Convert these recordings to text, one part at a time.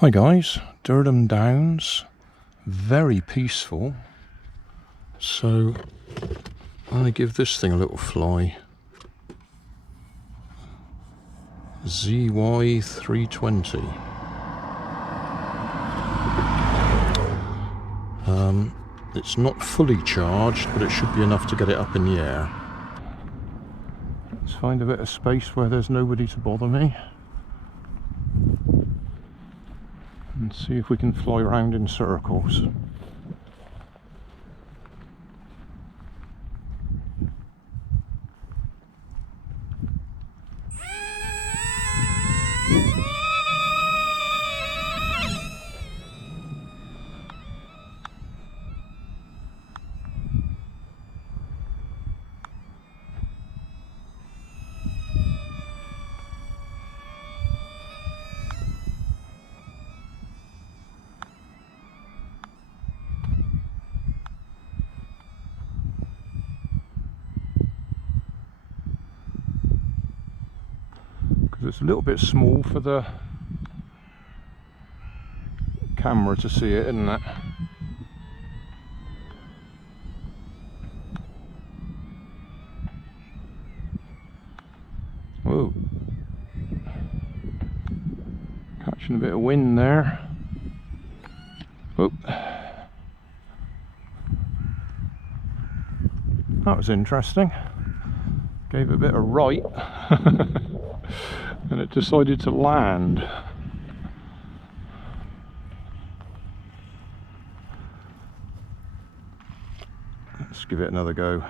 Hi guys, Durham Downs, very peaceful, so I give this thing a little fly. ZY320. It's not fully charged, but it should be enough to get it up in the air. Let's find a bit of space where there's nobody to bother me. And see if we can fly around in circles. It's a little bit small for the camera to see it, isn't it? Whoa. Catching a bit of wind there. Whoop. That was interesting. Gave it a bit of right. And it decided to land. Let's give it another go.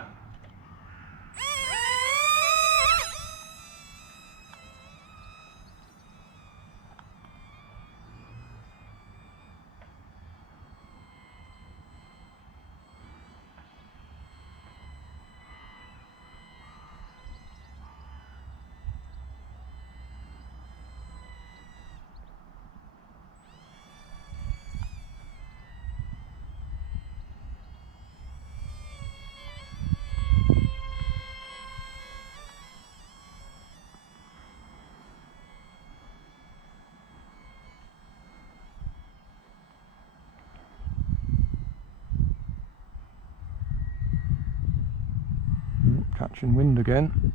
Catching wind again.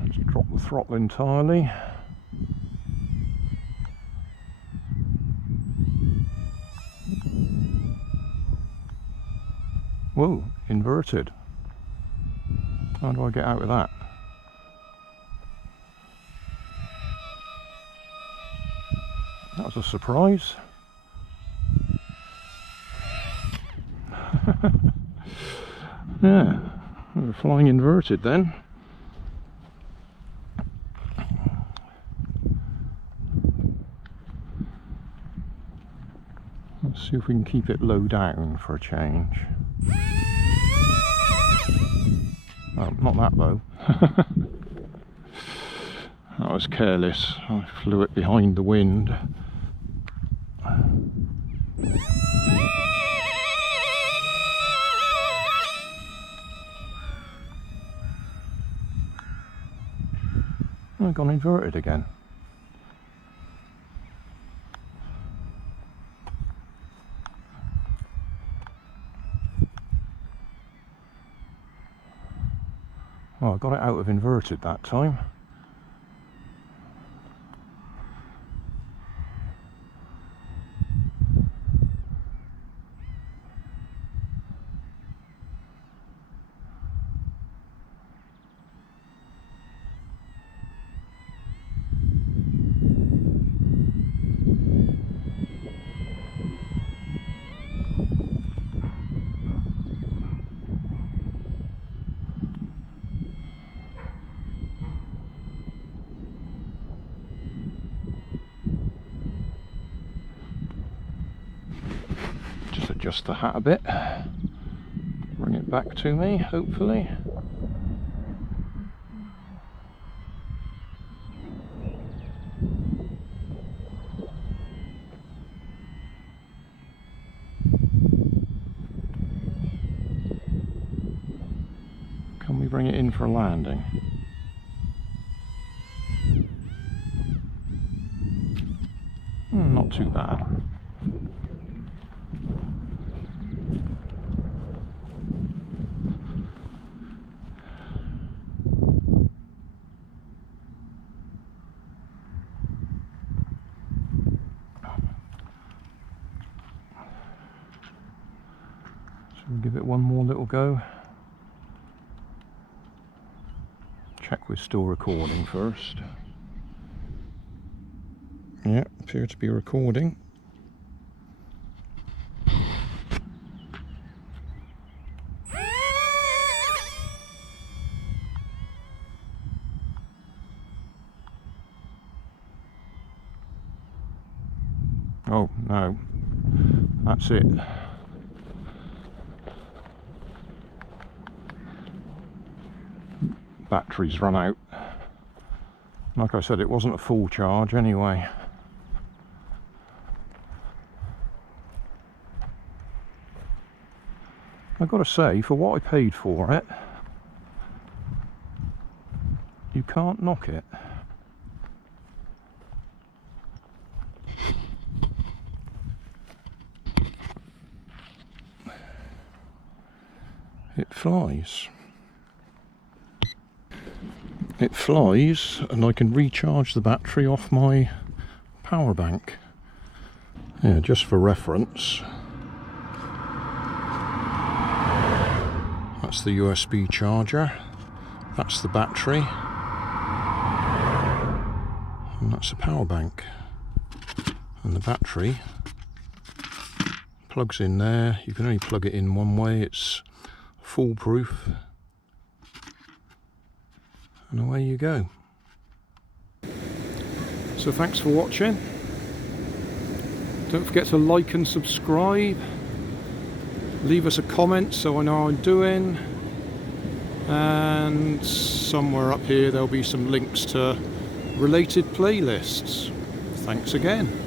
Let's drop the throttle entirely. Whoa, inverted. How do I get out of that? That was a surprise. Yeah. We're flying inverted then. Let's see if we can keep it low down for a change. Oh, not that low. That was careless. I flew it behind the wind. I've gone inverted again. Oh, I got it out of inverted that time. Adjust the hat a bit, bring it back to me, hopefully. Can we bring it in for a landing? Not too bad. So we'll give it one more little go. Check we're still recording first. Yeah, appear to be recording. Oh no, that's it. Battery's run out. Like I said, it wasn't a full charge anyway. I've got to say, for what I paid for it, you can't knock it. It flies. It flies, and I can recharge the battery off my power bank. Yeah, just for reference. That's the USB charger. That's the battery. And that's the power bank. And the battery plugs in there. You can only plug it in one way. It's foolproof. And away you go. So thanks for watching. Don't forget to like and subscribe. Leave us a comment so I know how I'm doing. And somewhere up here there'll be some links to related playlists. Thanks again.